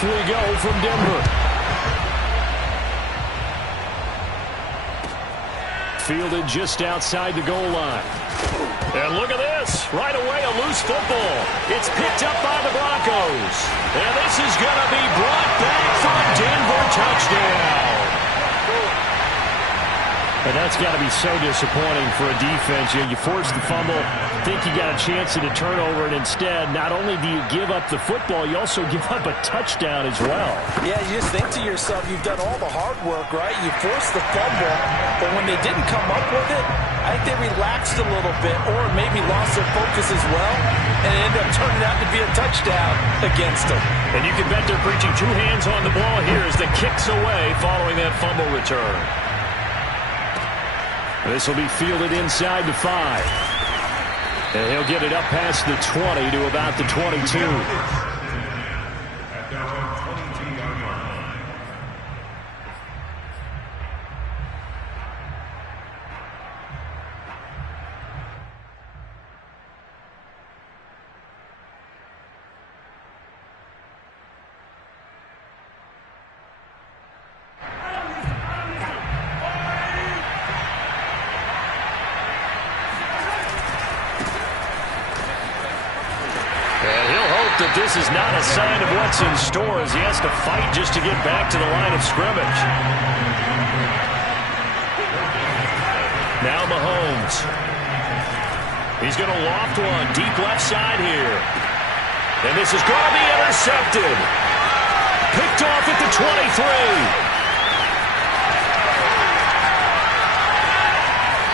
Off we go from Denver. Fielded just outside the goal line. And look at this. Right away, a loose football. It's picked up by the Broncos. And this is going to be brought back for a Denver touchdown. And that's got to be so disappointing for a defense. You force the fumble, think you got a chance at a turnover, and instead, not only do you give up the football, you also give up a touchdown as well. Yeah, you just think to yourself, you've done all the hard work, right? You forced the fumble, but when they didn't come up with it, I think they relaxed a little bit or maybe lost their focus as well, and it ended up turning out to be a touchdown against them. And you can bet they're preaching two hands on the ball here as the kick's away following that fumble return. This will be fielded inside the 5. And he'll get it up past the 20 to about the 22. That this is not a sign of what's in store as he has to fight just to get back to the line of scrimmage. Now Mahomes. He's going to loft one deep left side here. And this is going to be intercepted. Picked off at the 23.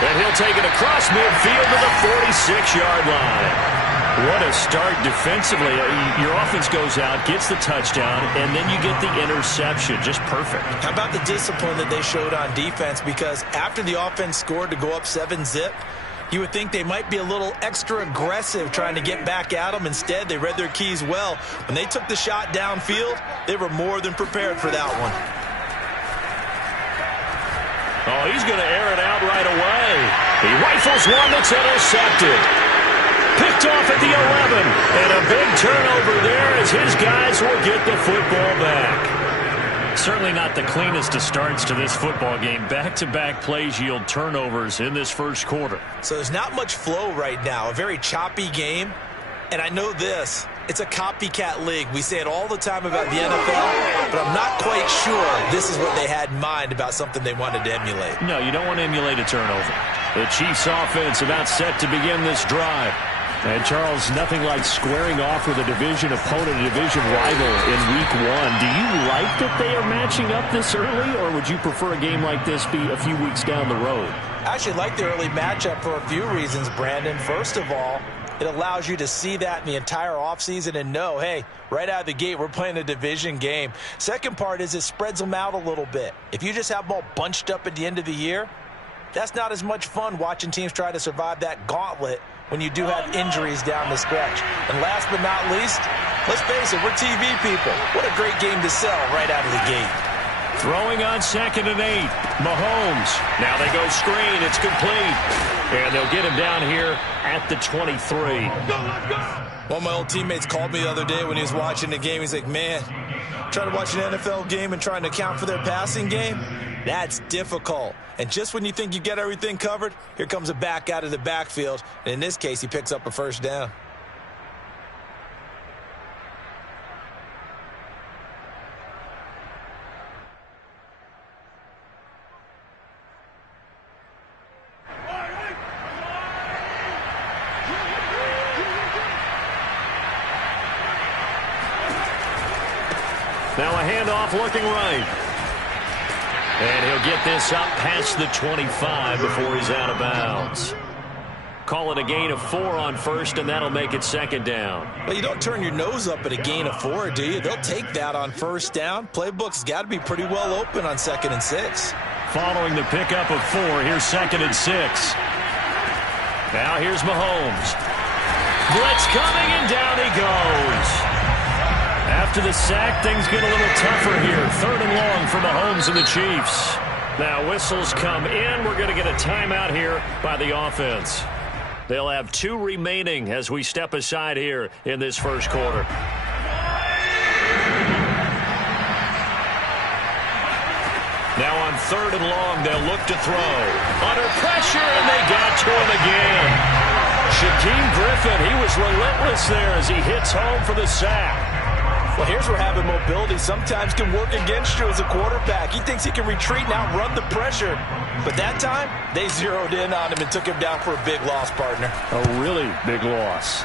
And he'll take it across midfield to the 46-yard line. What a start defensively. Your offense goes out, gets the touchdown, and then you get the interception. Just perfect. How about the discipline that they showed on defense? Because after the offense scored to go up 7-zip, you would think they might be a little extra aggressive trying to get back at them. Instead, they read their keys well. When they took the shot downfield, they were more than prepared for that one. Oh, he's going to air it out right away. He rifles one that's intercepted. Picked off at the 11, and a big turnover there as his guys will get the football back. Certainly not the cleanest of starts to this football game. Back-to-back plays yield turnovers in this first quarter. So there's not much flow right now, a very choppy game. And I know this, it's a copycat league. We say it all the time about the NFL, but I'm not quite sure this is what they had in mind about something they wanted to emulate. No, you don't want to emulate a turnover. The Chiefs offense about set to begin this drive. And, Charles, nothing like squaring off with a division opponent, a division rival in Week 1. Do you like that they are matching up this early, or would you prefer a game like this be a few weeks down the road? I actually like the early matchup for a few reasons, Brandon. First of all, it allows you to see that in the entire offseason and know, hey, right out of the gate, we're playing a division game. Second part is it spreads them out a little bit. If you just have them all bunched up at the end of the year, that's not as much fun watching teams try to survive that gauntlet when you do have injuries down the stretch. And last but not least, let's face it, we're TV people. What a great game to sell right out of the gate. Throwing on 2nd and 8. Mahomes. Now they go screen. It's complete. And they'll get him down here at the 23. One of my old teammates called me the other day when he was watching the game. He's like, man, trying to watch an NFL game and trying to account for their passing game, that's difficult. And just when you think you get everything covered, here comes a back out of the backfield. And in this case, he picks up a first down. Now a handoff looking right. And he'll get this up past the 25 before he's out of bounds. Call it a gain of 4 on first, and that'll make it 2nd down. Well, you don't turn your nose up at a gain of 4, do you? They'll take that on first down. Playbook's got to be pretty well open on 2nd and 6. Following the pickup of 4, here's 2nd and 6. Now here's Mahomes. Blitz coming, and down he goes. After the sack, things get a little tougher here. 3rd and long for Mahomes and the Chiefs. Now whistles come in. We're going to get a timeout here by the offense. They'll have 2 remaining as we step aside here in this first quarter. 3rd and long. They'll look to throw. Under pressure, and they got to him again. Shaquem Griffin, he was relentless there as he hits home for the sack. Well, here's where having mobility sometimes can work against you as a quarterback. He thinks he can retreat and outrun the pressure. But that time, they zeroed in on him and took him down for a big loss, partner. A really big loss.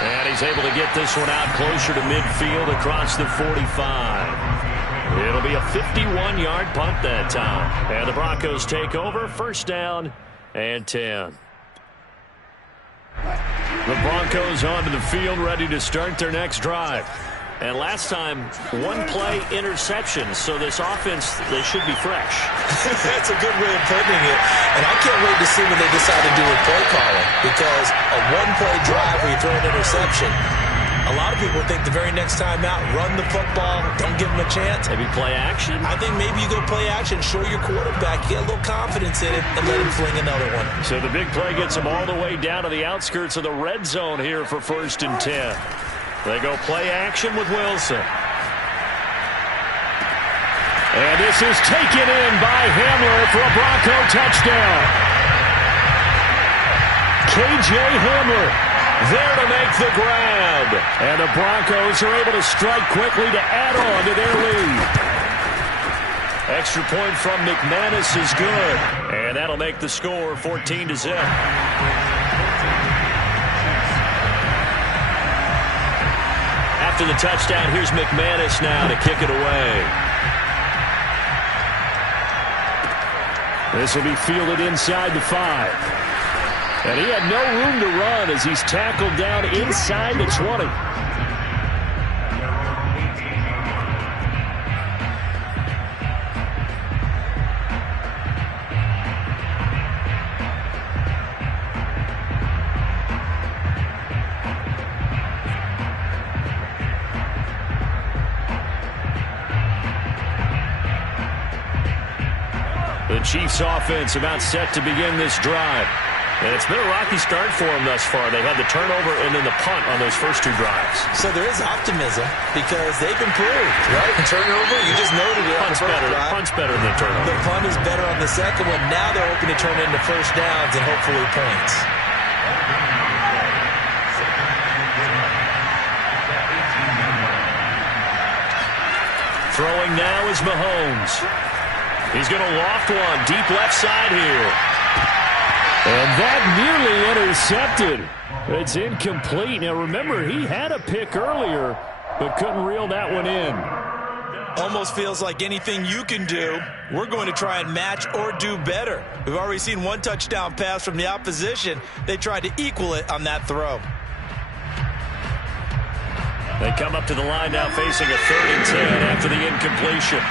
And he's able to get this one out closer to midfield across the 45. It'll be a 51-yard punt that time. And the Broncos take over, 1st down and 10. The Broncos onto the field, ready to start their next drive. And last time, 1-play interception, so this offense, they should be fresh. That's a good way of putting it. And I can't wait to see what they decide to do with play calling, because a 1-play drive where you throw an interception, a lot of people think the very next time out, run the football, don't give them a chance. Maybe play action? I think maybe you go play action, show your quarterback, get a little confidence in it, and let him fling another one. So the big play gets him all the way down to the outskirts of the red zone here for 1st and 10. They go play action with Wilson. And this is taken in by Hamler for a Bronco touchdown. K.J. Hamler there to make the grab. And the Broncos are able to strike quickly to add on to their lead. Extra point from McManus is good. And that'll make the score 14-0. After the touchdown, here's McManus now to kick it away. This will be fielded inside the 5. And he had no room to run as he's tackled down inside the 20. The Chiefs offense about set to begin this drive. And it's been a rocky start for them thus far. They had the turnover and then the punt on those first 2 drives. So there is optimism because they've improved, right? Turnover, you just noted it. Punt's better than the turnover. The punt is better on the second one. Now they're hoping to turn into 1st downs and hopefully points. Throwing now is Mahomes. He's going to loft one deep left side here. And that nearly intercepted. It's incomplete. Now, remember, he had a pick earlier, but couldn't reel that one in. Almost feels like anything you can do, we're going to try and match or do better. We've already seen 1 touchdown pass from the opposition. They tried to equal it on that throw. They come up to the line now facing a 3rd and 10 after the incompletion.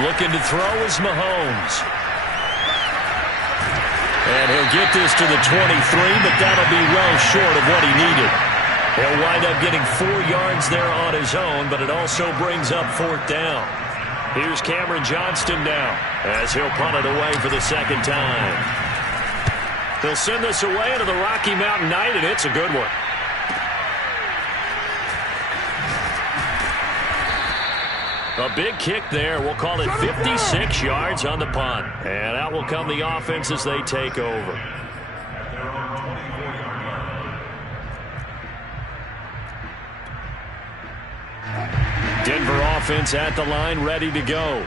Looking to throw is Mahomes. And he'll get this to the 23, but that'll be well short of what he needed. He'll wind up getting 4 yards there on his own, but it also brings up 4th down. Here's Cameron Johnston now as he'll punt it away for the 2nd time. He'll send this away into the Rocky Mountain night, and it's a good one. A big kick there. We'll call it 56 yards on the punt. And out will come the offense as they take over. Denver offense at the line, ready to go.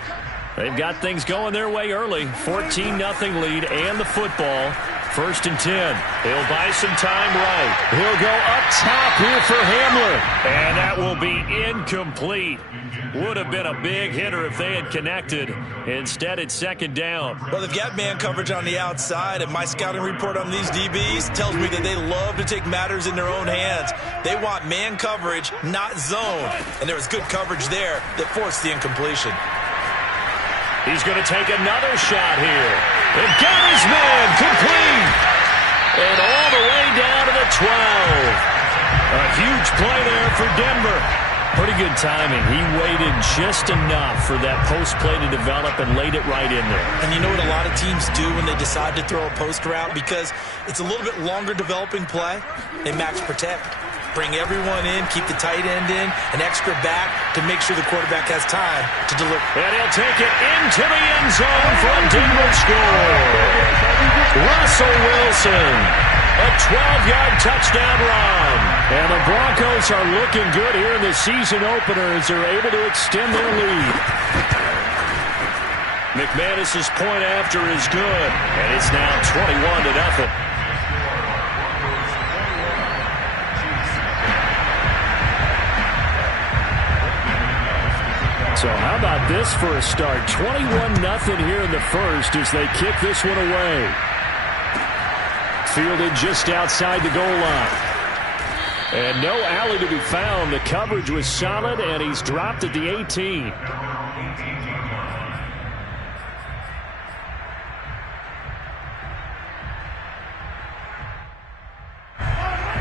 They've got things going their way early. 14-0 lead and the football. 1st and 10. He'll buy some time right. He'll go up top here for Hamler. And that will be incomplete. Would have been a big hitter if they had connected. Instead, it's 2nd down. Well, they've got man coverage on the outside, and my scouting report on these DBs tells me that they love to take matters in their own hands. They want man coverage, not zone. And there was good coverage there that forced the incompletion. He's going to take another shot here. And got his man complete. And all the way down to the 12. A huge play there for Denver. Pretty good timing. He waited just enough for that post play to develop and laid it right in there. And you know what a lot of teams do when they decide to throw a post route? Because it's a little bit longer developing play, they max protect. Bring everyone in, keep the tight end in, an extra back to make sure the quarterback has time to deliver. And he'll take it into the end zone for a Denver score. Russell Wilson, a 12-yard touchdown run. And the Broncos are looking good here in the season opener as they're able to extend their lead. McManus's point after is good, and it's now 21-0. So how about this for a start? 21-0 here in the first as they kick this one away. Fielded just outside the goal line. And no alley to be found. The coverage was solid, and he's dropped at the 18.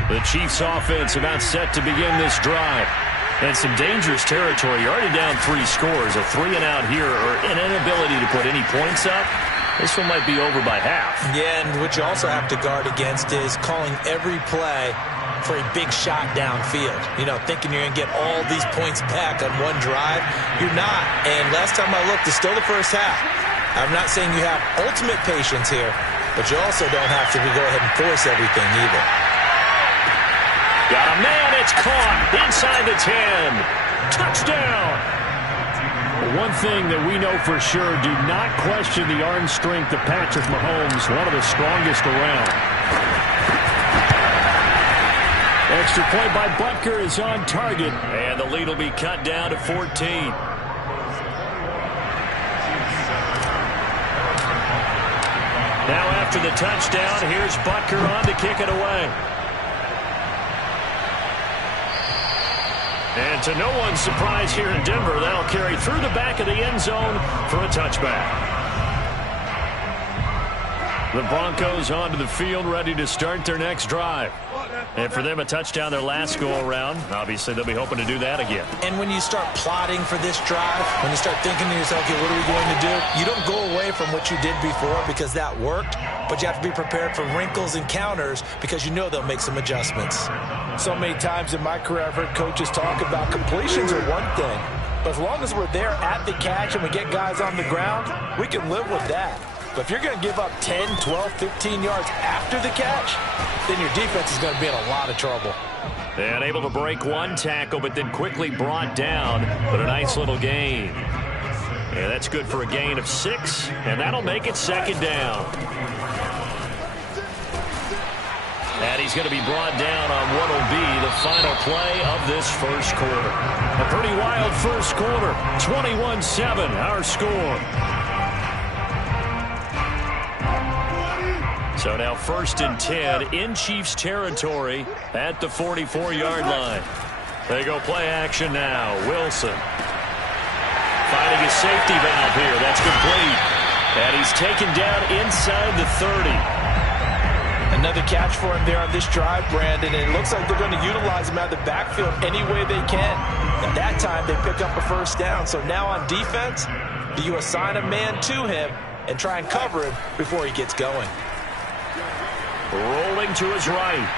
The Chiefs offense about set to begin this drive. And some dangerous territory. You're already down 3 scores. A 3-and-out here or an inability to put any points up. This one might be over by half. Yeah, and what you also have to guard against is calling every play for a big shot downfield. You know, thinking you're going to get all these points back on one drive. You're not. And last time I looked, it's still the first half. I'm not saying you have ultimate patience here, but you also don't have to go ahead and force everything either. Got a man, it's caught inside the 10. Touchdown. One thing that we know for sure, do not question the arm strength of Patrick Mahomes, one of the strongest around. Extra point by Butker is on target, and the lead will be cut down to 14. Now after the touchdown, here's Butker on to kick it away. And to no one's surprise here in Denver, that'll carry through the back of the end zone for a touchback. The Broncos onto the field, ready to start their next drive. And for them, a touchdown their last go-around. Obviously, they'll be hoping to do that again. And when you start plotting for this drive, when you start thinking to yourself, okay, what are we going to do? You don't go away from what you did before because that worked, but you have to be prepared for wrinkles and counters because you know they'll make some adjustments. So many times in my career, I've heard coaches talk about completions are one thing, but as long as we're there at the catch and we get guys on the ground, we can live with that. But if you're going to give up 10, 12, 15 yards after the catch, then your defense is going to be in a lot of trouble. And able to break one tackle, but then quickly brought down. But a nice little gain. And that's good for a gain of 6, and that'll make it second down. And he's going to be brought down on what will be the final play of this first quarter. A pretty wild first quarter. 21-7, our score. So now 1st and 10 in Chiefs territory at the 44-yard line. They go play action now. Wilson finding a safety valve here. That's complete. And he's taken down inside the 30. Another catch for him there on this drive, Brandon. And it looks like they're going to utilize him out of the backfield any way they can. At that time, they pick up a first down. So now on defense, do you assign a man to him and try and cover him before he gets going? Rolling to his right.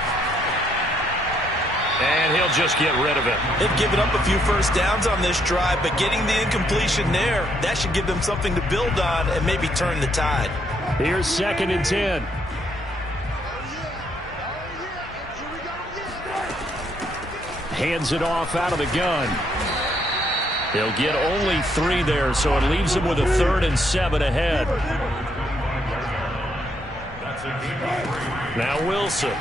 And he'll just get rid of it. They've given up a few first downs on this drive, but getting the incompletion there, that should give them something to build on and maybe turn the tide. Here's 2nd and 10. Hands it off out of the gun. He'll get only 3 there, so it leaves him with a 3rd and 7 ahead. Now Wilson. And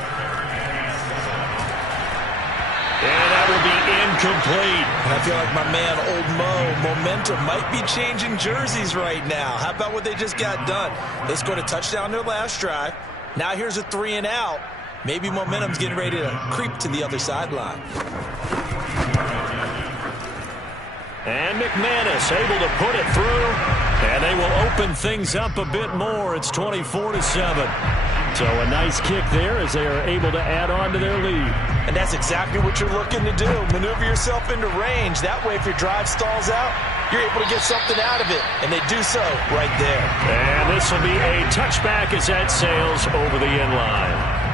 that will be incomplete. And I feel like my man, Old Mo, momentum might be changing jerseys right now. How about what they just got done? They scored a touchdown their last drive. Now here's a 3-and-out. Maybe momentum's getting ready to creep to the other sideline. And McManus able to put it through. And they will open things up a bit more. It's 24-7. So a nice kick there as they are able to add on to their lead. And that's exactly what you're looking to do. Maneuver yourself into range. That way, if your drive stalls out, you're able to get something out of it. And they do so right there. And this will be a touchback as that sails over the end line.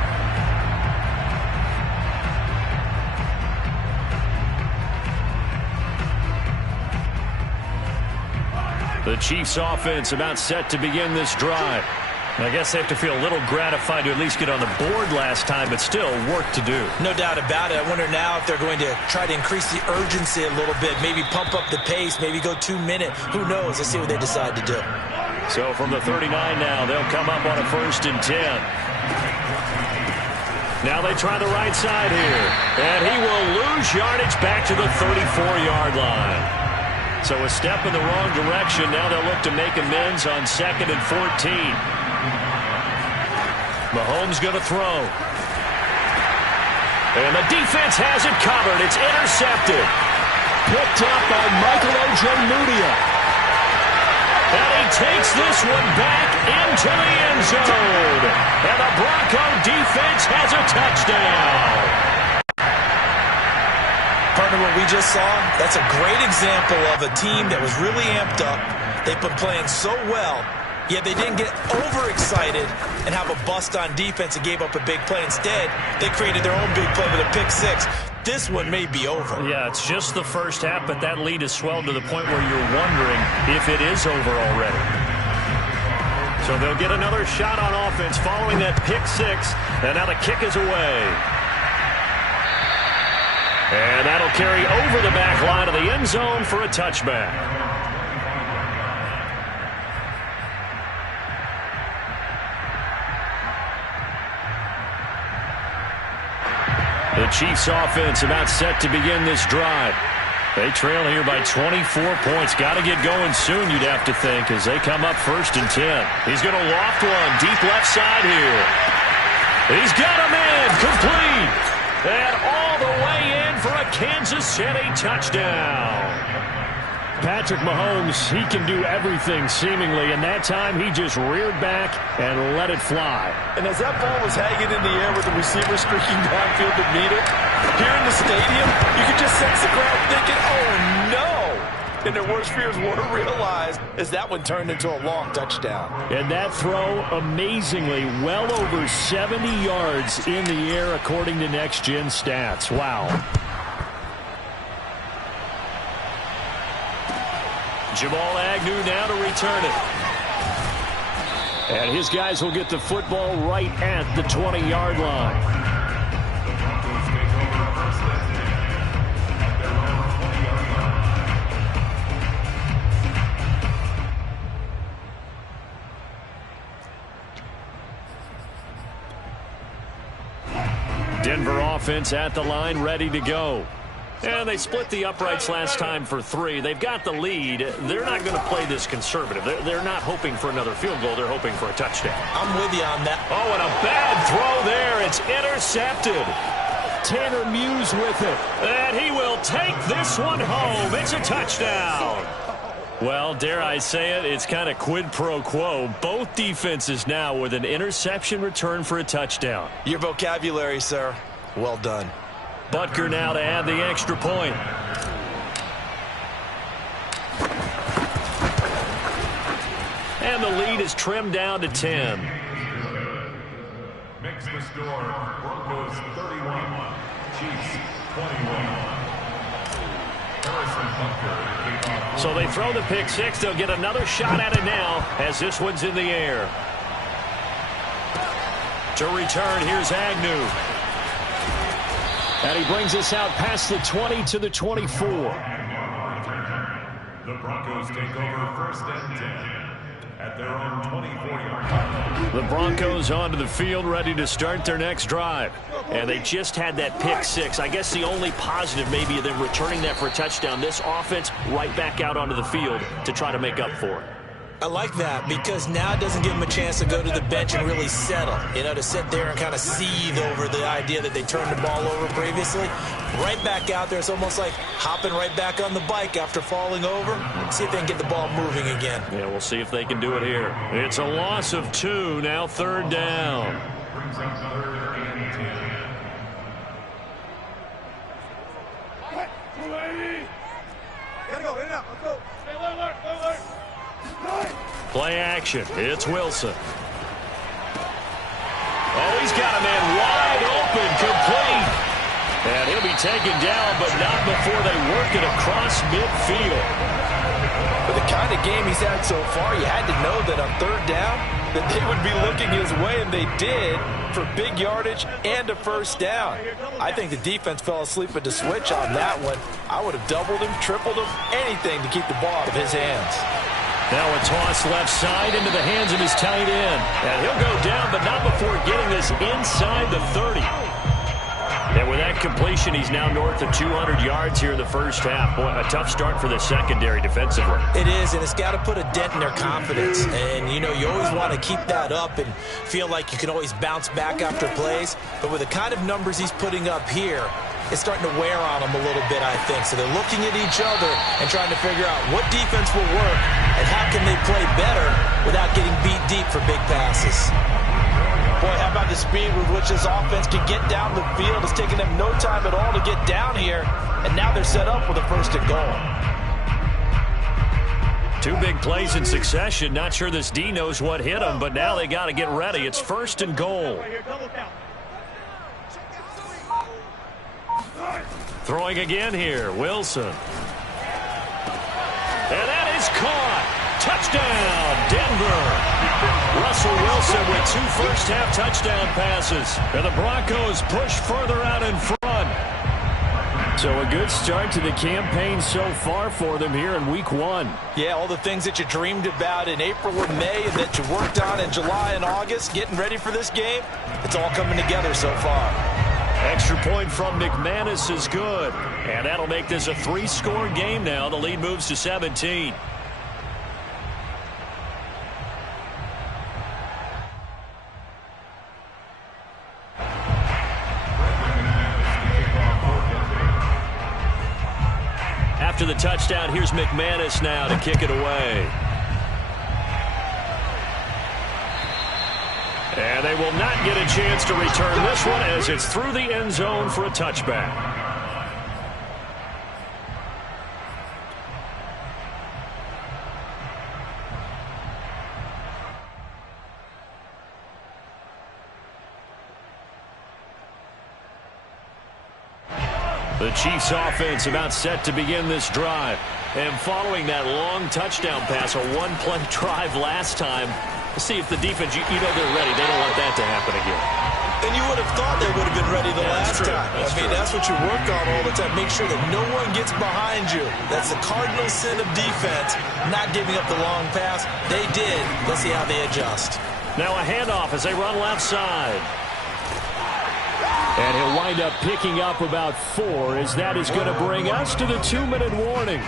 The Chiefs offense about set to begin this drive. I guess they have to feel a little gratified to at least get on the board last time, but still work to do. No doubt about it. I wonder now if they're going to try to increase the urgency a little bit, maybe pump up the pace, maybe go 2 minutes. Who knows? Let's see what they decide to do. So from the 39 now, they'll come up on a 1st and 10. Now they try the right side here, and he will lose yardage back to the 34-yard line. So a step in the wrong direction. Now they'll look to make amends on 2nd and 14. Mahomes going to throw. And the defense has it covered. It's intercepted. Picked up by Michael Ojemudia. And he takes this one back into the end zone. And the Bronco defense has a touchdown. Partner, what we just saw, that's a great example of a team that was really amped up. They've been playing so well, yet they didn't get overexcited and have a bust on defense and gave up a big play. Instead, they created their own big play with a pick six. This one may be over. Yeah, it's just the first half, but that lead has swelled to the point where you're wondering if it is over already. So they'll get another shot on offense following that pick six, and now the kick is away. And that'll carry over the back line of the end zone for a touchback. The Chiefs offense about set to begin this drive. They trail here by 24 points. Got to get going soon, you'd have to think, as they come up 1st and 10. He's going to loft one deep left side here. He's got him in, complete. And all the way in for a Kansas City touchdown. Patrick Mahomes, he can do everything seemingly, and that time he just reared back and let it fly. And as that ball was hanging in the air with the receiver streaking downfield to meet it, here in the stadium, you could just sense the crowd thinking, oh no! And their worst fears weren't realized as that one turned into a long touchdown. And that throw, amazingly, well over 70 yards in the air according to Next Gen Stats. Wow. Jamal Agnew now to return it. And his guys will get the football right at the 20-yard line. Denver offense at the line, ready to go. And they split the uprights last time for 3. They've got the lead. They're not going to play this conservative. They're not hoping for another field goal. They're hoping for a touchdown. I'm with you on that. Oh, and a bad throw there. It's intercepted. Tanner Muse with it. And he will take this one home. It's a touchdown. Well, dare I say it, it's kind of quid pro quo. Both defenses now with an interception return for a touchdown. Your vocabulary, sir. Well done. Butker now to add the extra point. And the lead is trimmed down to 10. Makes the score Broncos 31, Chiefs 21. So they throw the pick six. They'll get another shot at it now as this one's in the air. To return, here's Agnew. And he brings us out past the 20 to the 24. The Broncos take over 1st and 10 at their own 24-yard line. The Broncos onto the field, ready to start their next drive. And they just had that pick six. I guess the only positive maybe of them returning that for a touchdown. This offense right back out onto the field to try to make up for it. I like that because now it doesn't give them a chance to go to the bench and really settle. You know, to sit there and kind of seethe over the idea that they turned the ball over previously. Right back out there, it's almost like hopping right back on the bike after falling over. See if they can get the ball moving again. Yeah, we'll see if they can do it here. It's a loss of 2, now 3rd down. Brings up 3rd and 10. Play action. It's Wilson. Oh, he's got a man wide open, complete. And he'll be taken down, but not before they work it across midfield. For the kind of game he's had so far, you had to know that on 3rd down, that they would be looking his way, and they did, for big yardage and a 1st down. I think the defense fell asleep at the switch on that one. I would have doubled him, tripled him, anything to keep the ball out of his hands. Now a toss left side into the hands of his tight end. And he'll go down, but not before getting this inside the 30. And with that completion, he's now north of 200 yards here in the first half. Boy, a tough start for the secondary defensively. It is, and it's got to put a dent in their confidence. And, you know, you always want to keep that up and feel like you can always bounce back after plays. But with the kind of numbers he's putting up here, it's starting to wear on them a little bit, I think. So they're looking at each other and trying to figure out what defense will work and how can they play better without getting beat deep for big passes. Boy, how about the speed with which this offense can get down the field? It's taking them no time at all to get down here, and now they're set up with a 1st and goal. 2 big plays in succession. Not sure this D knows what hit him, but now they got to get ready. It's 1st and goal. Throwing again here, Wilson. And that is caught. Touchdown, Denver. Russell Wilson with 2 first-half touchdown passes. And the Broncos push further out in front. So a good start to the campaign so far for them here in week 1. Yeah, all the things that you dreamed about in April and May and that you worked on in July and August, getting ready for this game, it's all coming together so far. Extra point from McManus is good. And that'll make this a 3-score game now. The lead moves to 17. After the touchdown, here's McManus now to kick it away. And they will not get a chance to return this one as it's through the end zone for a touchback. The Chiefs offense about set to begin this drive. And following that long touchdown pass, a 1-play drive last time, let's see if the defense, you know they're ready. They don't want that to happen again. And you would have thought they would have been ready the last time. That's what you work on all the time. Make sure that no one gets behind you. That's the cardinal sin of defense, not giving up the long pass. They did. Let's see how they adjust. Now a handoff as they run left side. And he'll wind up picking up about 4 as that is going to bring us to the 2-minute warning.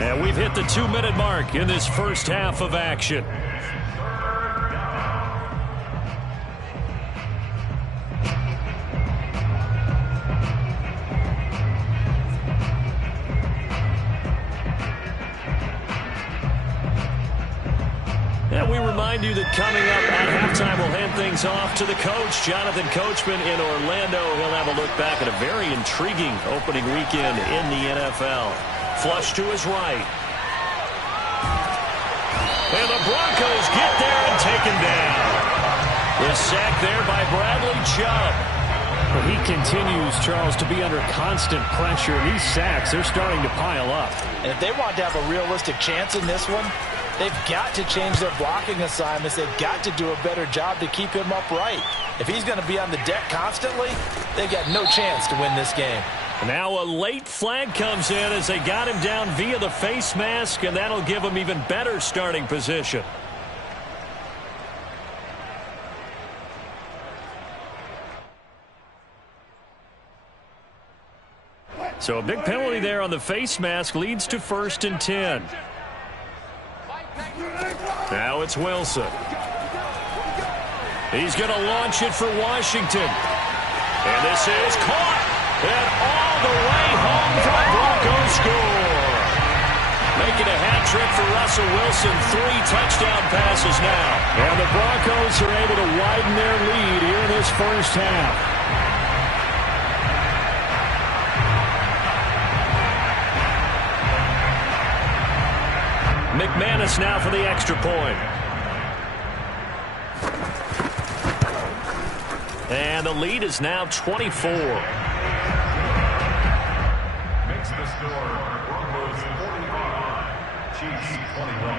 And we've hit the 2-minute mark in this first half of action. And we remind you that coming up at halftime, we'll hand things off to the coach, Jonathan Coachman in Orlando. He'll have a look back at a very intriguing opening weekend in the NFL. Flush to his right. And the Broncos get there and take him down. The sack there by Bradley Chubb. Well, he continues, Charles, to be under constant pressure. These sacks, they're starting to pile up. And if they want to have a realistic chance in this one, they've got to change their blocking assignments. They've got to do a better job to keep him upright. If he's going to be on the deck constantly, they've got no chance to win this game. Now a late flag comes in as they got him down via the face mask, and that'll give him even better starting position. So a big penalty there on the face mask leads to 1st and 10. Now it's Wilson. He's going to launch it for Washington. And this is caught. And all the way home for a Broncos score. Making a hat trick for Russell Wilson. 3 touchdown passes now. And the Broncos are able to widen their lead here in this first half. McManus now for the extra point. And the lead is now 24. Makes the score Broncos 45, Chiefs 21.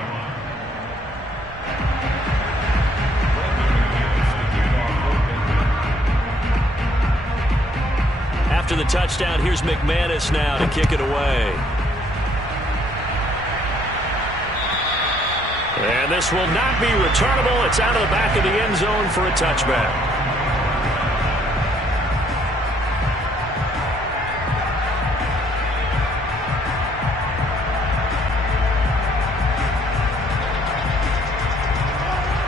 After the touchdown, here's McManus now to kick it away. And this will not be returnable. It's out of the back of the end zone for a touchback.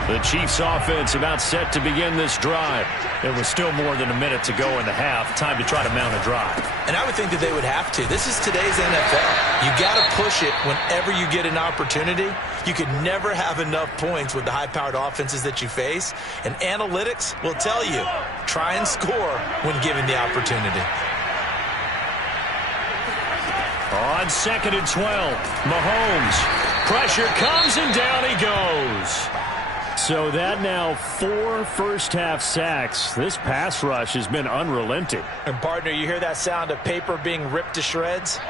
The Chiefs offense about set to begin this drive. There was still more than a minute to go in the half. Time to try to mount a drive. And I would think that they would have to. This is today's NFL. You got to push it whenever you get an opportunity. You could never have enough points with the high-powered offenses that you face. And analytics will tell you, try and score when given the opportunity. On 2nd and 12, Mahomes. Pressure comes and down he goes. So that now 4 first-half sacks. This pass rush has been unrelenting. And, partner, you hear that sound of paper being ripped to shreds?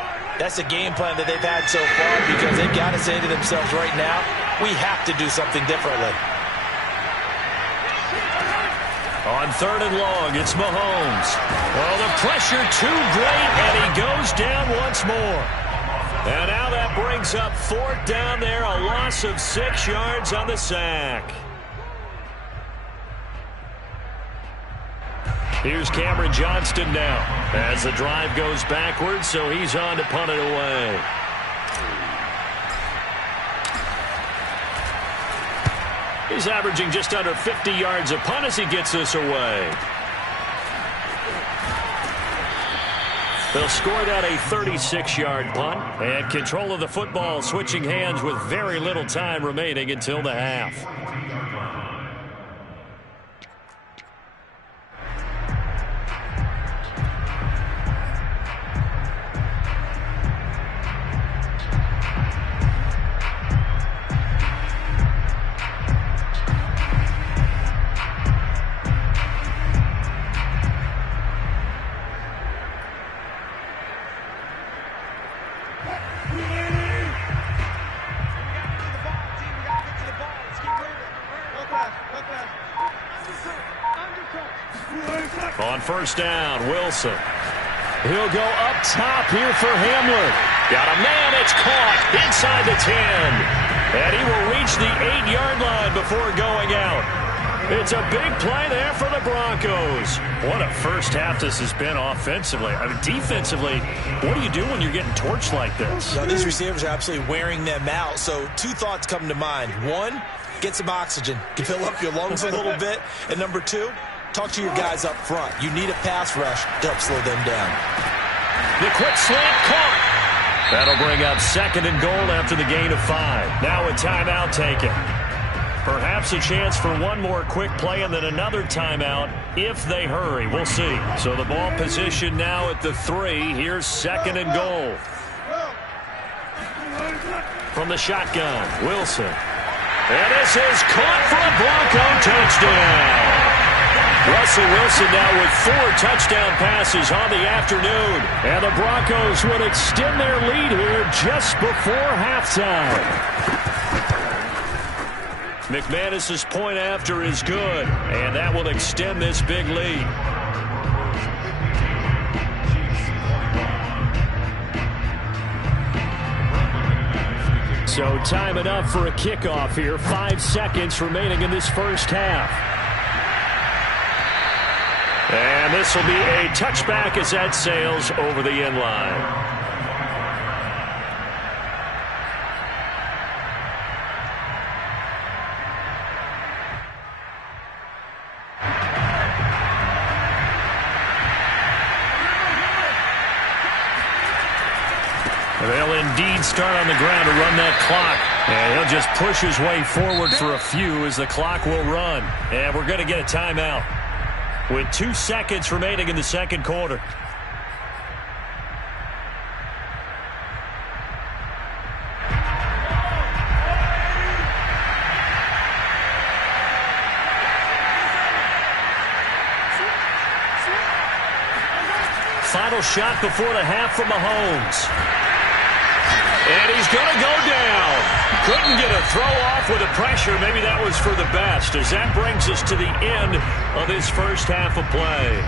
That's the game plan that they've had so far because they've got to say to themselves right now, we have to do something differently. On 3rd and long, it's Mahomes. Oh, the pressure too great, and he goes down once more. And now that brings up 4th down there, a loss of 6 yards on the sack. Here's Cameron Johnston now as the drive goes backwards, so he's on to punt it away. He's averaging just under 50 yards a punt as he gets this away. They'll score that a 36-yard punt. And control of the football switching hands with very little time remaining until the half. On 1st down, Wilson. He'll go up top here for Hamler. Got a man, it's caught inside the 10. And he will reach the 8-yard line before going out. It's a big play there for the Broncos. What a first half this has been offensively. I mean, defensively, what do you do when you're getting torched like this? Now, these receivers are absolutely wearing them out. So 2 thoughts come to mind. 1, get some oxygen. You fill up your lungs a little bit. And number 2, talk to your guys up front. You need a pass rush to help slow them down. The quick slant caught. That'll bring up 2nd and goal after the gain of 5. Now a timeout taken. Perhaps a chance for one more quick play and then another timeout if they hurry. We'll see. So the ball position now at the 3. Here's 2nd and goal. From the shotgun, Wilson. And this is caught for a Bronco touchdown. Russell Wilson now with 4 touchdown passes on the afternoon. And the Broncos would extend their lead here just before halftime. McManus's point after is good, and that will extend this big lead. So time enough for a kickoff here. 5 seconds remaining in this first half. And this will be a touchback as that sails over the end line. They'll indeed start on the ground to run that clock. And he'll just push his way forward for a few as the clock will run. And we're going to get a timeout with 2 seconds remaining in the second quarter. Final shot before the half from Mahomes. And he's going to go down. Couldn't get a throw off with the pressure. Maybe that was for the best, as that brings us to the end of this first half of play.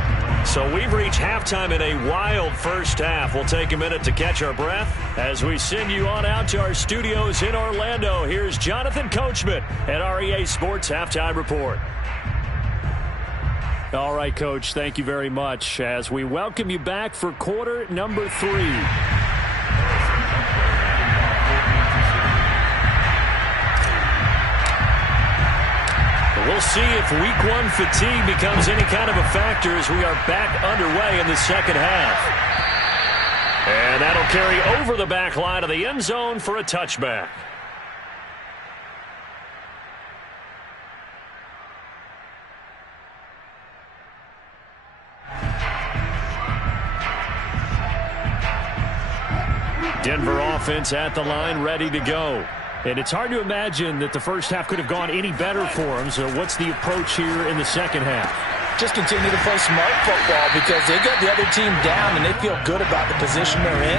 So we've reached halftime in a wild first half. We'll take a minute to catch our breath as we send you on out to our studios in Orlando. Here's Jonathan Coachman at REA Sports Halftime Report. All right, Coach, thank you very much as we welcome you back for quarter number 3. We'll see if week 1 fatigue becomes any kind of a factor as we are back underway in the second half. And that'll carry over the back line of the end zone for a touchback. Denver offense at the line, ready to go. And it's hard to imagine that the first half could have gone any better for them. So what's the approach here in the second half? Just continue to play smart football because they got the other team down and they feel good about the position they're in.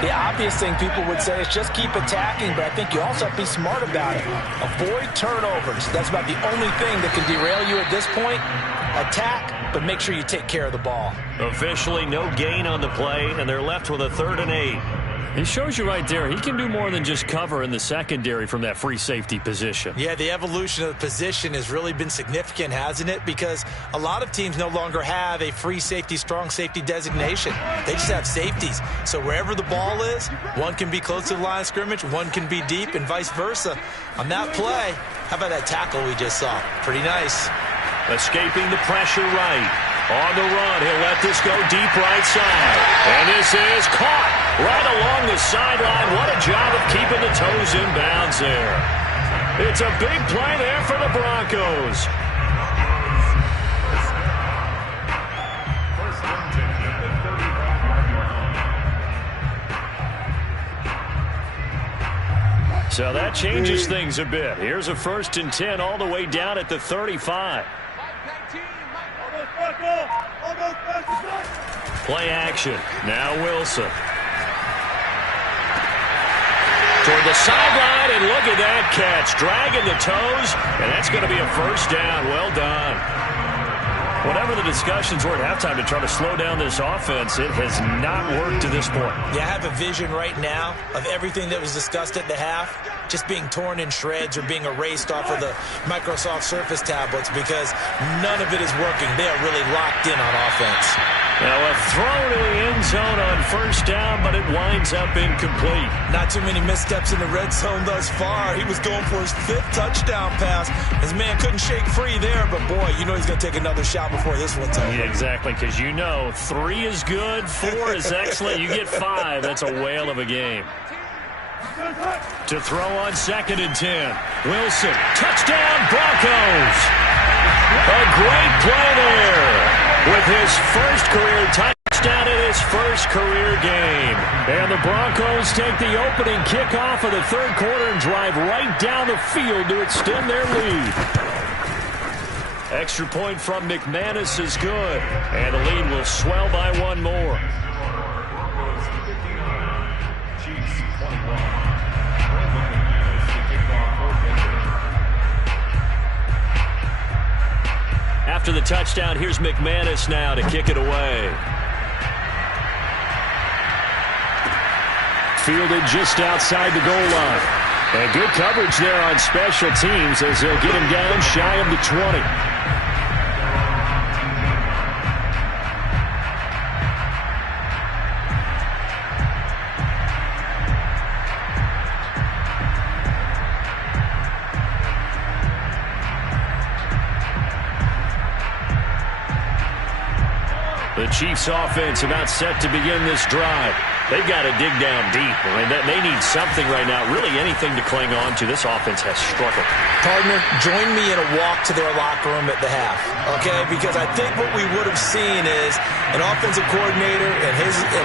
The obvious thing people would say is just keep attacking, but I think you also have to be smart about it. Avoid turnovers. That's about the only thing that can derail you at this point. Attack, but make sure you take care of the ball. Officially no gain on the play, and they're left with a 3rd and 8. He shows you right there. He can do more than just cover in the secondary from that free safety position. Yeah, the evolution of the position has really been significant, hasn't it? Because a lot of teams no longer have a free safety, strong safety designation. They just have safeties. So wherever the ball is, one can be close to the line of scrimmage, one can be deep, and vice versa. On that play, how about that tackle we just saw? Pretty nice. Escaping the pressure right. On the run, he'll let this go deep right side. And this is caught right along the sideline. What a job of keeping the toes in bounds there. It's a big play there for the Broncos. So that changes things a bit. Here's a 1st and 10 all the way down at the 35. Play action. Now Wilson. Toward the sideline, and look at that catch. Dragging the toes, and that's going to be a 1st down. Well done. Whatever the discussions were at halftime to try to slow down this offense, it has not worked to this point. Yeah, I have a vision right now of everything that was discussed at the half just being torn in shreds or being erased off of the Microsoft Surface tablets because none of it is working. They are really locked in on offense. Now a throw to the end zone on 1st down, but it winds up incomplete. Not too many missteps in the red zone thus far. He was going for his 5th touchdown pass. His man couldn't shake free there, but boy, you know he's going to take another shot before this one's over. Yeah, exactly, because you know 3 is good, 4 is excellent. You get 5, that's a whale of a game. To throw on 2nd and 10. Wilson, touchdown Broncos. A great play there with his 1st career touchdown in his 1st career game. And the Broncos take the opening kickoff of the 3rd quarter and drive right down the field to extend their lead. Extra point from McManus is good, and the lead will swell by 1 more. After the touchdown, here's McManus now to kick it away. Fielded just outside the goal line. And good coverage there on special teams as they'll get him down shy of the 20. The Chiefs offense about set to begin this drive. They've got to dig down deep. I mean, they need something right now, really anything to cling on to. This offense has struggled. Partner, join me in a walk to their locker room at the half, okay? Because I think what we would have seen is an offensive coordinator and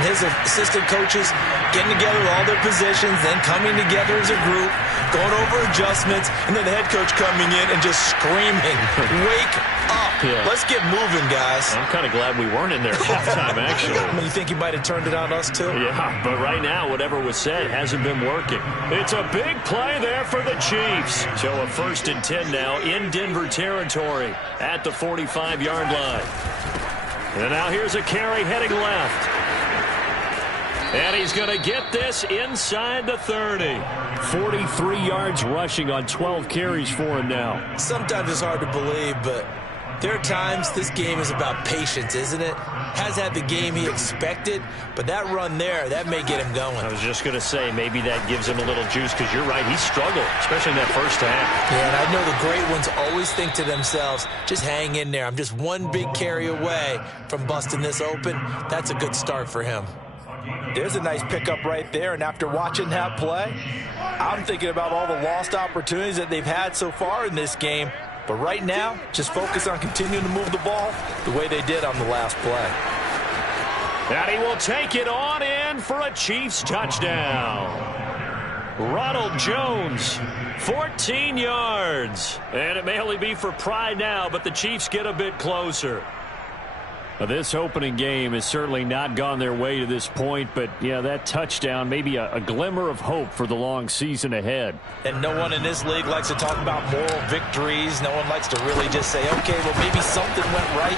his assistant coaches getting together with all their positions, then coming together as a group, going over adjustments, and then the head coach coming in and just screaming, wake up. Yeah. Let's get moving, guys. I'm kind of glad we weren't in there at halftime, actually. I mean, you think he might have turned it on us, too? Yeah, but right now, whatever was said hasn't been working. It's a big play there for the Chiefs. So a 1st and 10 now in Denver territory at the 45-yard line. And now here's a carry heading left. And he's going to get this inside the 30. 43 yards rushing on 12 carries for him now. Sometimes it's hard to believe, but there are times this game is about patience, isn't it? Has had the game he expected, but that run there, that may get him going. I was just going to say, maybe that gives him a little juice, because you're right, he struggled, especially in that first half. Yeah, and I know the great ones always think to themselves, just hang in there. I'm just one big carry away from busting this open. That's a good start for him. There's a nice pickup right there, and after watching that play, I'm thinking about all the lost opportunities that they've had so far in this game. But right now, just focus on continuing to move the ball the way they did on the last play. And he will take it on in for a Chiefs touchdown. Ronald Jones, 14 yards. And it may only be for pride now, but the Chiefs get a bit closer. This opening game has certainly not gone their way to this point, but, yeah, that touchdown, maybe a glimmer of hope for the long season ahead. And no one in this league likes to talk about moral victories. No one likes to really just say, okay, well, maybe something went right.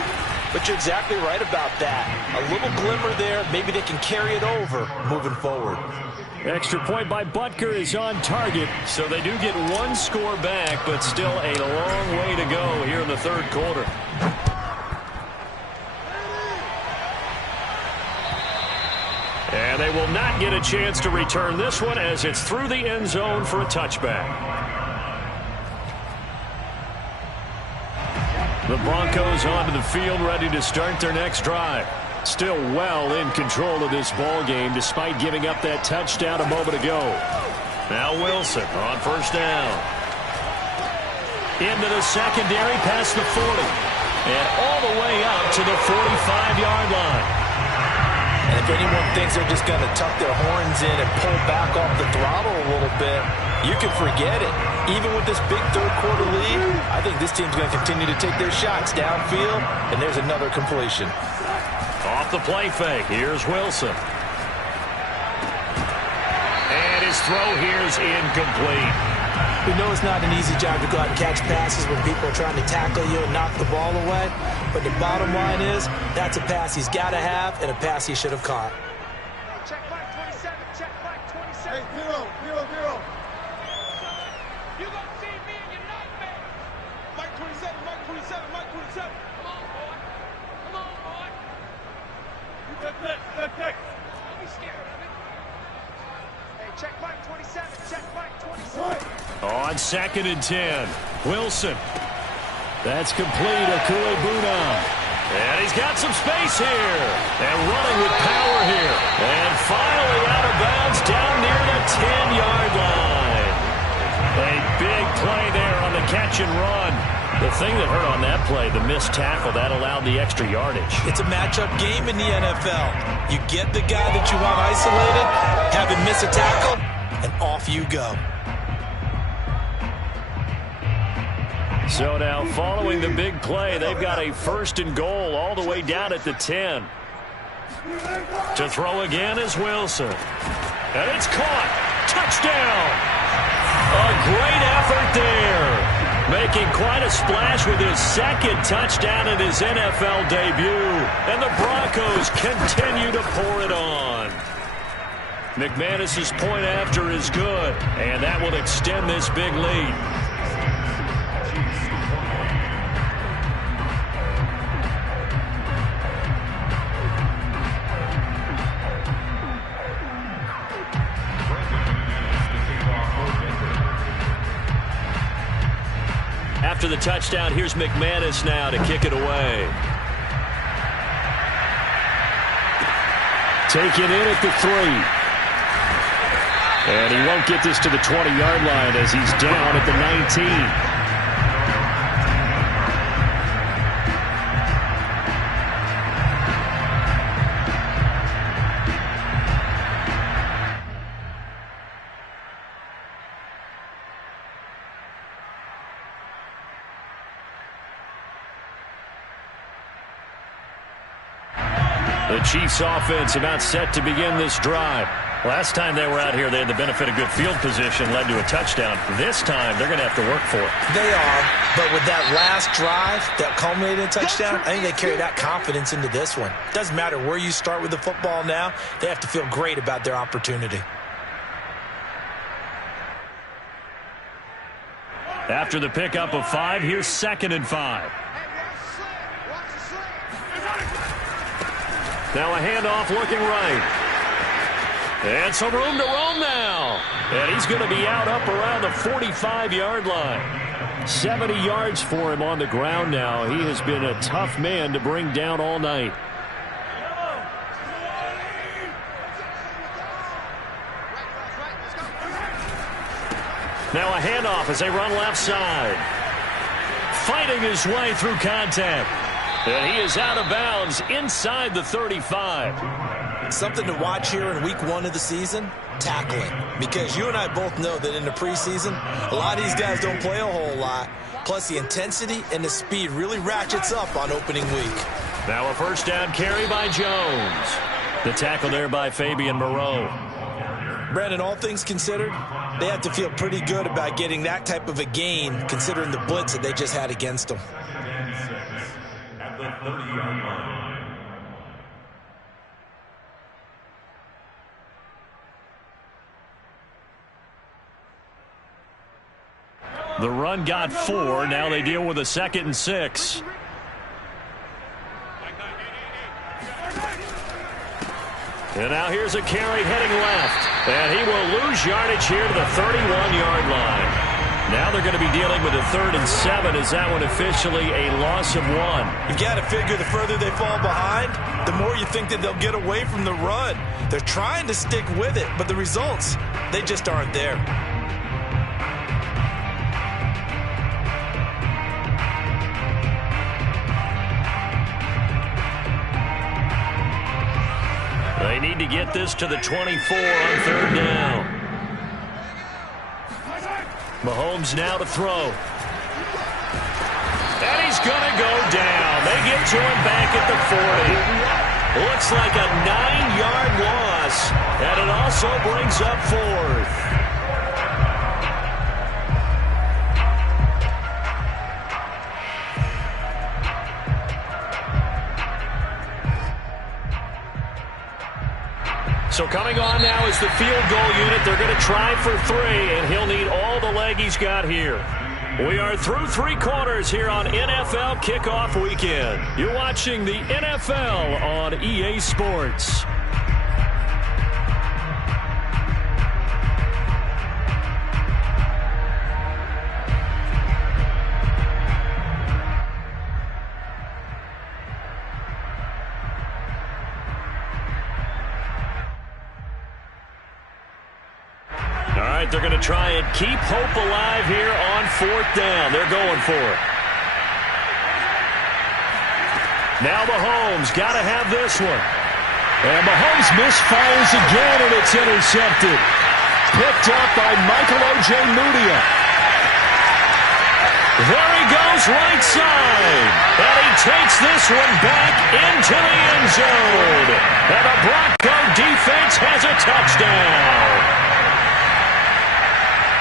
But you're exactly right about that. A little glimmer there. Maybe they can carry it over moving forward. Extra point by Butker is on target, so they do get one score back, but still a long way to go here in the third quarter. And they will not get a chance to return this one as it's through the end zone for a touchback. The Broncos onto the field ready to start their next drive. Still well in control of this ball game despite giving up that touchdown a moment ago. Now Wilson on first down. Into the secondary past the 40. And all the way up to the 45-yard line. And if anyone thinks they're just going to tuck their horns in and pull back off the throttle a little bit, you can forget it. Even with this big third quarter lead, I think this team's going to continue to take their shots downfield, and there's another completion. Off the play fake, here's Wilson. And his throw here's incomplete. We know it's not an easy job to go out and catch passes when people are trying to tackle you and knock the ball away. But the bottom line is, that's a pass he's got to have and a pass he should have caught. Check Mike 27, check Mike 27. Hey, 0, 0, 0. You gonna see me in your nightmare. Mike 27, Mike 27, Mike 27. Come on, boy. Come on, boy. You got that, Don't be scared of it. Hey, check Mike 27, check Mike 27. On 2nd and 10, Wilson. That's complete. Akule-Buna. And he's got some space here. And running with power here. And finally out of bounds down near the 10-yard line. A big play there on the catch and run. The thing that hurt on that play, the missed tackle, that allowed the extra yardage. It's a matchup game in the NFL. You get the guy that you want isolated, have him miss a tackle, and off you go. So now, following the big play, they've got a 1st and goal all the way down at the 10. To throw again is Wilson. And it's caught. Touchdown! A great effort there. Making quite a splash with his 2nd touchdown in his NFL debut. And the Broncos continue to pour it on. McManus's point after is good. And that will extend this big lead. After the touchdown, here's McManus now to kick it away. Taken in at the 3. And he won't get this to the 20-yard line as he's down at the 19. The Chiefs offense about set to begin this drive. Last time they were out here, they had the benefit of good field position, led to a touchdown. This time, they're going to have to work for it. They are, but with that last drive that culminated in a touchdown, I think they carry that confidence into this one. Doesn't matter where you start with the football now, they have to feel great about their opportunity. After the pickup of 5, here's 2nd and 5. Now a handoff looking right. And some room to roam now. And he's going to be out up around the 45-yard line. 70 yards for him on the ground now. He has been a tough man to bring down all night. Now a handoff as they run left side. Fighting his way through contact. And he is out of bounds inside the 35. Something to watch here in week 1 of the season, tackling. Because you and I both know that in the preseason, a lot of these guys don't play a whole lot. Plus the intensity and the speed really ratchets up on opening week. Now a first down carry by Jones. The tackle there by Fabian Moreau. Brandon, all things considered, they have to feel pretty good about getting that type of a gain considering the blitz that they just had against them. At the 30-yard line. The run got 4. Now they deal with a 2nd and 6. And now here's a carry heading left. And he will lose yardage here to the 31-yard line. Now they're going to be dealing with a 3rd and 7. Is that one officially a loss of 1? You've got to figure the further they fall behind, the more you think that they'll get away from the run. They're trying to stick with it, but the results, they just aren't there. They need to get this to the 24 on 3rd down. Mahomes now to throw. And he's going to go down. They get to him back at the 40. Looks like a 9-yard loss. And it also brings up 4th. So coming on now is the field goal unit. They're going to try for 3, and he'll need all the leg he's got here. We are through 3 quarters here on NFL Kickoff Weekend. You're watching the NFL on EA Sports. They're going to try and keep hope alive here on 4th down. They're going for it. Now Mahomes got to have this one. And Mahomes misfires again, and it's intercepted. Picked up by Michael O.J. Mudia. There he goes right side. And he takes this one back into the end zone. And the Bronco defense has a touchdown.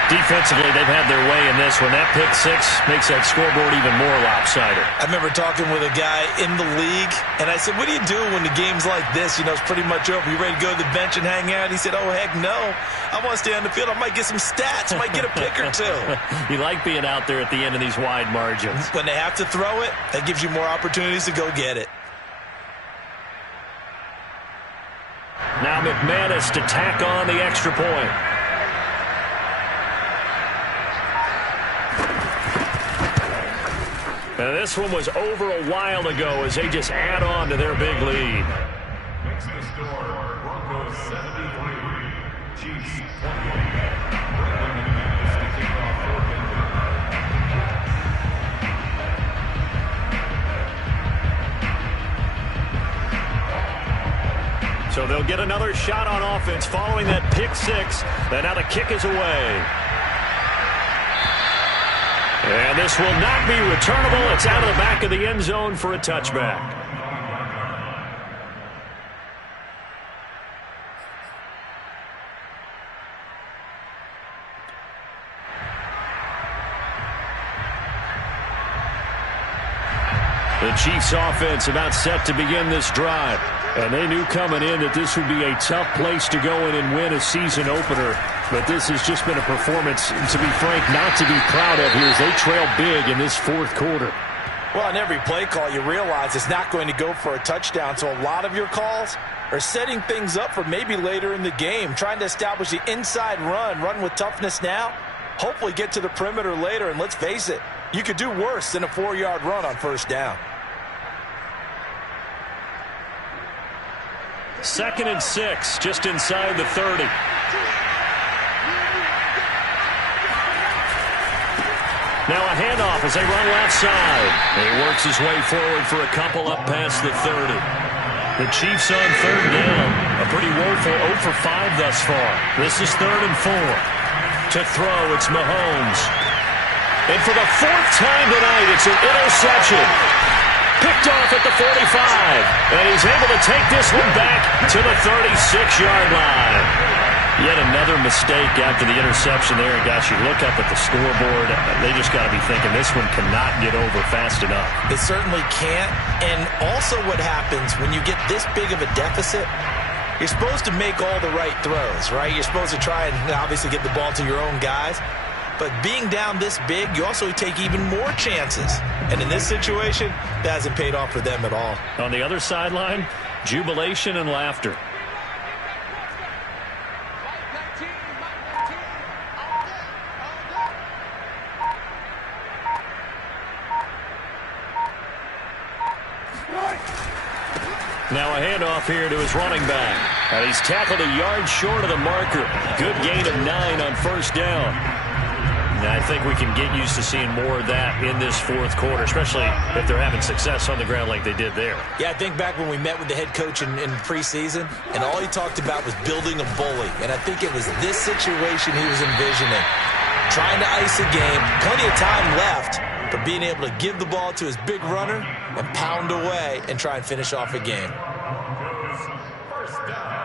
Defensively, they've had their way in this one. That pick 6 makes that scoreboard even more lopsided. I remember talking with a guy in the league, and I said, what do you do when the game's like this? You know, it's pretty much over. You ready to go to the bench and hang out? He said, oh, heck no. I want to stay on the field. I might get some stats. I might get a pick or 2. You like being out there at the end of these wide margins. When they have to throw it, that gives you more opportunities to go get it. Now McManus to tack on the extra point. And this one was over a while ago as they just add on to their big lead. Makes the score They'll get another shot on offense following that pick six. And now the kick is away. And this will not be returnable. It's out of the back of the end zone for a touchback. The Chiefs offense about set to begin this drive. And they knew coming in that this would be a tough place to go in and win a season opener. But this has just been a performance, to be frank, not to be proud of here as they trail big in this fourth quarter. Well, on every play call, you realize it's not going to go for a touchdown. So a lot of your calls are setting things up for maybe later in the game, trying to establish the inside run with toughness now, hopefully get to the perimeter later. And let's face it, you could do worse than a 4-yard run on first down. 2nd and 6, just inside the 30. Now a handoff as they run left side. He works his way forward for a couple up past the 30. The Chiefs on 3rd down. A pretty woeful 0 for 5 thus far. This is 3rd and 4. To throw, it's Mahomes. And for the 4th time tonight, it's an interception. Picked off at the 45. And he's able to take this one back to the 36-yard line. Yet another mistake after the interception there. And gosh, you look up at the scoreboard, they just got to be thinking this one cannot get over fast enough. It certainly can't. And also what happens when you get this big of a deficit, you're supposed to make all the right throws, right? You're supposed to try and obviously get the ball to your own guys. But being down this big, you also take even more chances. And in this situation, that hasn't paid off for them at all. On the other sideline, jubilation and laughter. Now a handoff here to his running back. And he's tackled a yard short of the marker. Good gain of 9 on first down. And I think we can get used to seeing more of that in this fourth quarter, especially if they're having success on the ground like they did there. Yeah, I think back when we met with the head coach in preseason, and all he talked about was building a bully. And I think it was this situation he was envisioning. Trying to ice a game, plenty of time left, but being able to give the ball to his big runner and pound away and try and finish off a game. First down.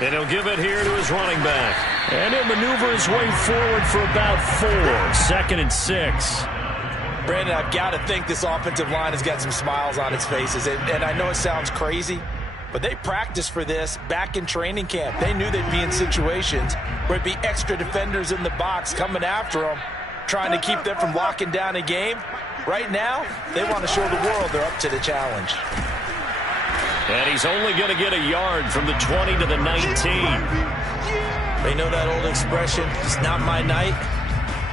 And he'll give it here to his running back. And he'll maneuver his way forward for about 4. 2nd and 6. Brandon, I've got to think this offensive line has got some smiles on its faces. And I know it sounds crazy, but they practiced for this back in training camp. They knew they'd be in situations where it'd be extra defenders in the box coming after them, trying to keep them from locking down a game. Right now, they want to show the world they're up to the challenge. And he's only going to get a yard from the 20 to the 19. They know that old expression, it's not my night.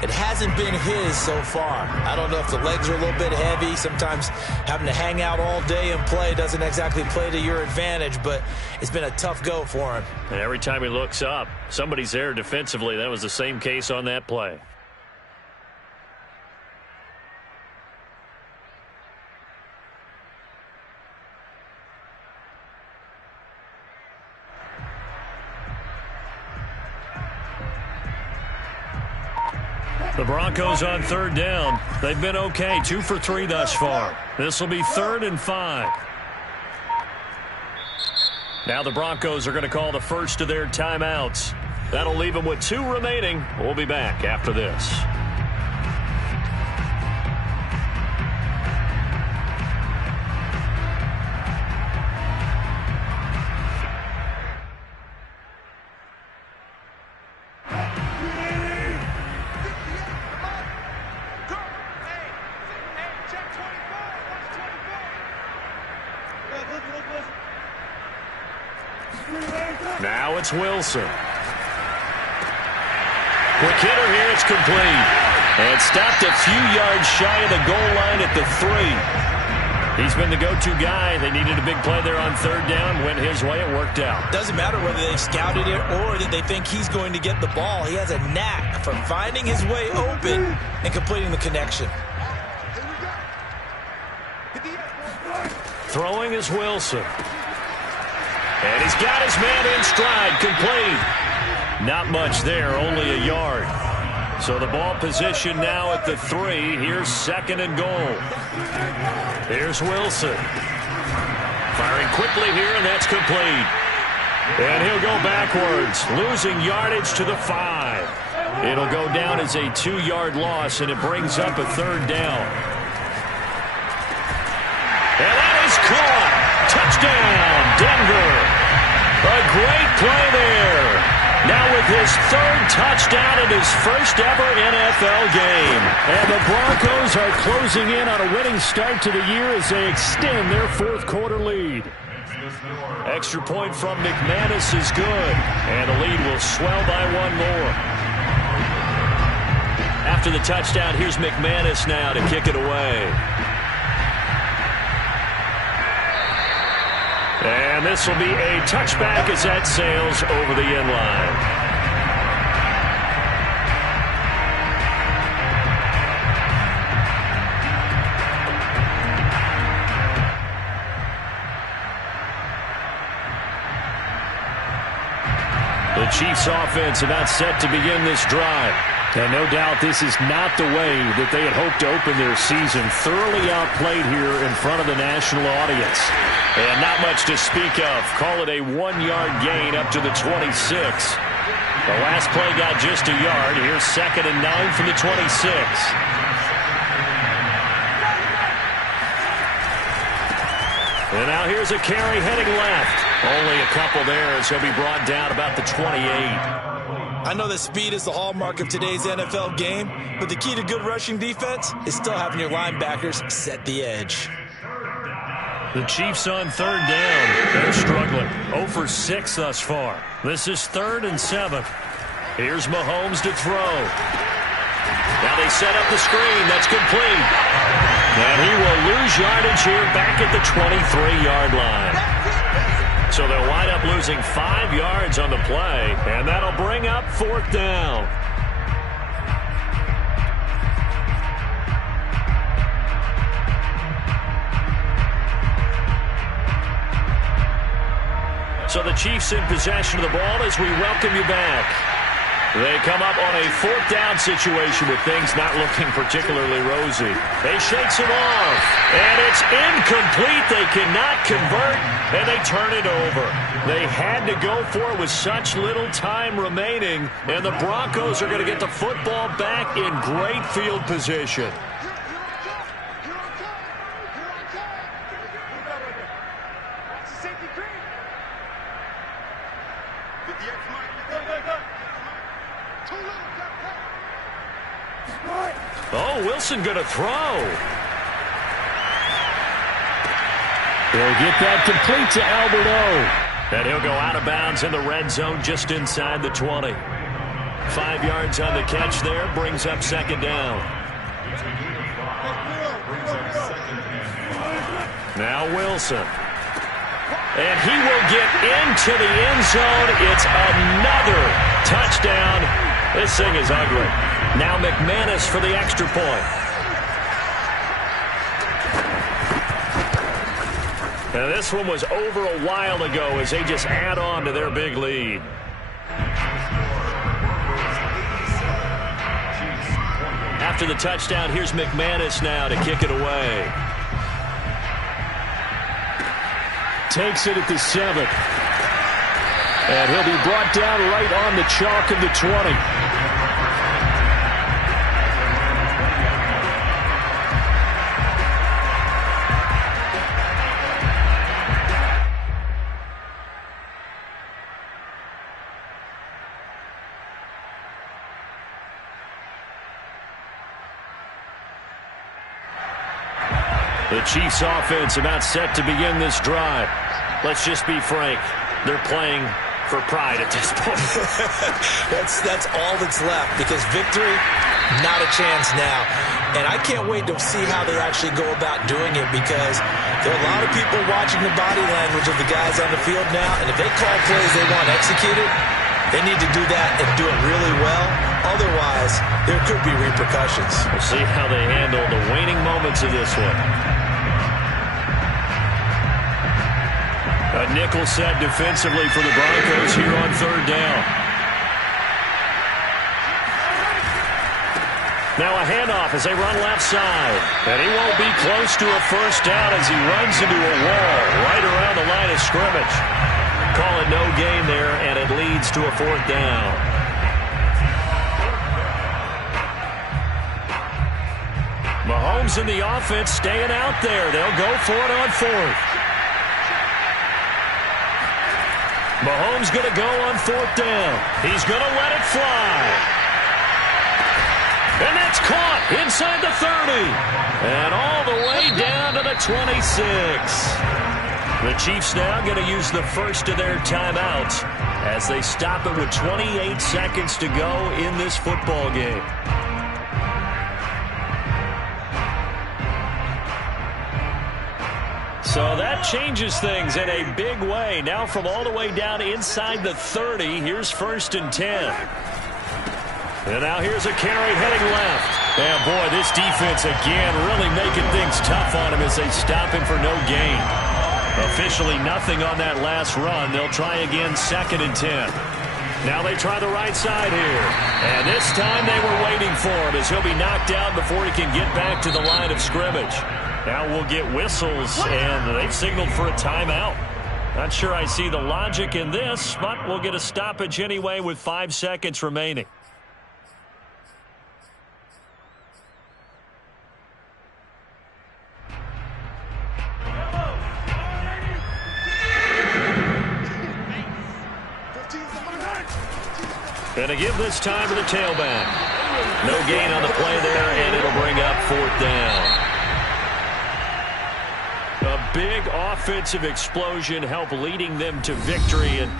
It hasn't been his so far. I don't know if the legs are a little bit heavy. Sometimes having to hang out all day and play doesn't exactly play to your advantage, but it's been a tough go for him. And every time he looks up, somebody's there defensively. That was the same case on that play. The Broncos on 3rd down. They've been okay, 2 for 3 thus far. This will be 3rd and 5. Now the Broncos are going to call the first of their timeouts. That'll leave them with 2 remaining. We'll be back after this. Now it's Wilson. Quick hitter here, it's complete. And stopped a few yards shy of the goal line at the 3. He's been the go-to guy. They needed a big play there on third down. Went his way. It worked out. Doesn't matter whether they've scouted it or that they think he's going to get the ball. He has a knack for finding his way open and completing the connection. Throwing is Wilson. And he's got his man in stride. Complete. Not much there. Only a yard. So the ball position now at the 3. Here's second and goal. Here's Wilson. Firing quickly here, and that's complete. And he'll go backwards, losing yardage to the 5. It'll go down as a 2-yard loss, and it brings up a third down. And that is caught. Touchdown, Denver. A great play there. Now with his third touchdown in his first ever NFL game. And the Broncos are closing in on a winning start to the year as they extend their fourth-quarter lead. Extra point from McManus is good. And the lead will swell by 1 more. After the touchdown, here's McManus now to kick it away. And this will be a touchback as that sails over the end line. The Chiefs offense about set to begin this drive. And no doubt this is not the way that they had hoped to open their season. Thoroughly outplayed here in front of the national audience. And not much to speak of. Call it a 1-yard gain up to the 26. The last play got just a yard. Here's second and 9 from the 26. And now here's a carry heading left. Only a couple there as he'll be brought down about the 28. I know that speed is the hallmark of today's NFL game, but the key to good rushing defense is still having your linebackers set the edge. The Chiefs on third down. They're struggling. 0 for 6 thus far. This is 3rd and 7. Here's Mahomes to throw. Now they set up the screen. That's complete. And he will lose yardage here back at the 23-yard line. So they'll wind up losing 5 yards on the play, and that'll bring up 4th down. So the Chiefs in possession of the ball as we welcome you back. They come up on a 4th down situation with things not looking particularly rosy. They shakes it off, and it's incomplete. They cannot convert, and they turn it over. They had to go for it with such little time remaining, and the Broncos are going to get the football back in great field position. Oh, Wilson going to throw. They'll get that complete to Albert O. And he'll go out of bounds in the red zone just inside the 20. 5 yards on the catch there, brings up second down. Now Wilson. And he will get into the end zone. It's another touchdown. This thing is ugly. Now McManus for the extra point. And this one was over a while ago as they just add on to their big lead. After the touchdown, here's McManus now to kick it away. Takes it at the 7. And he'll be brought down right on the chalk of the 20. The Chiefs offense about set to begin this drive. Let's just be frank. They're playing for pride at this point. That's all that's left, because victory, not a chance now. And I can't wait to see how they actually go about doing it, because there are a lot of people watching the body language of the guys on the field now, and if they call plays they want executed, they need to do that and do it really well. Otherwise, there could be repercussions. We'll see how they handle the waning moments of this one. A nickel set defensively for the Broncos here on 3rd down. Now a handoff as they run left side. And he won't be close to a first down as he runs into a wall right around the line of scrimmage. Call it no gain there, and it leads to a 4th down. Mahomes and the offense staying out there. They'll go for it on 4th. Mahomes going to go on 4th down. He's going to let it fly. And that's caught inside the 30. And all the way down to the 26. The Chiefs now going to use the first of their timeouts as they stop it with 28 seconds to go in this football game. So that changes things in a big way. Now from all the way down inside the 30, here's 1st and 10. And now here's a carry heading left. And boy, this defense again really making things tough on him as they stop him for no gain. Officially nothing on that last run. They'll try again 2nd and 10. Now they try the right side here. And this time they were waiting for him as he'll be knocked out before he can get back to the line of scrimmage. Now we'll get whistles, and they've signaled for a timeout. Not sure I see the logic in this, but we'll get a stoppage anyway with 5 seconds remaining. And to give this time to the tailback. No gain on the play there, and it'll bring up 4th down. A big offensive explosion helped leading them to victory. And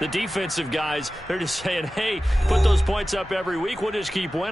the defensive guys, they're just saying, hey, put those points up every week. We'll just keep winning.